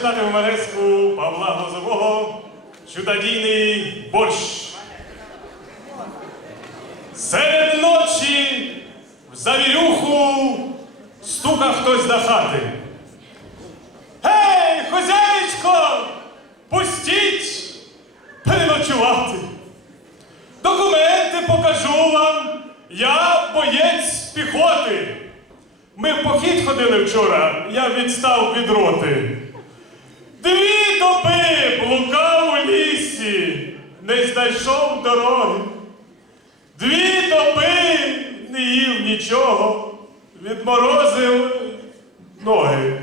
починати гумореску Павла Глазового чудодійний борщ. Серед ночі в завірюху стукав хтось до хати. Гей, хозяїчко, пустіть переночувати. Документи покажу вам. Я боєць піхоти. Ми в похід ходили вчора, я відстав від роти. Дві доби блукав у лісі, не знайшов дороги. Дві доби не їв нічого, відморозив ноги.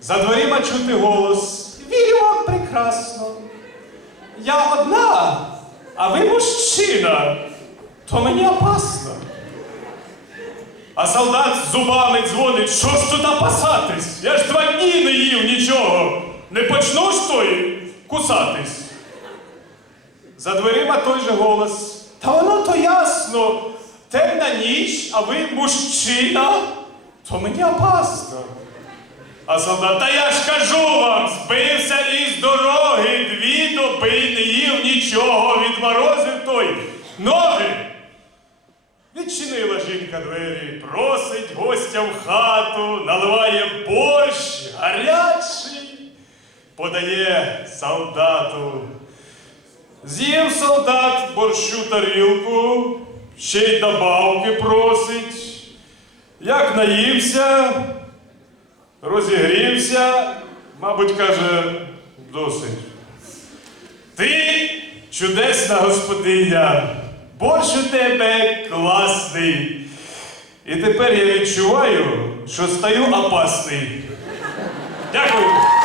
За дверима чути голос. Вірю вам прекрасно. Я одна, а ви мужчина, то мені опасно. А солдат з зубами дзвонить, що ж тут опасатись? Я ж два дні не їв. Не почну ж той кусатись. За дверима той же голос. Та воно то ясно. Темна ніч, а ви мужчина, то мені опасно. А солдат, та я ж кажу вам, збився із дороги, дві доби не їв нічого, відморозив той ноги. Відчинила жінка двері, просить гостя в хату, наливає борщ гарячий, подає солдату. З'їв солдат борщу тарілку, ще й добавки просить. Як наївся, розігрівся, мабуть, каже, досить. Ти чудесна господиня, борщ у тебе класний. І тепер я відчуваю, що стаю опасний. Дякую.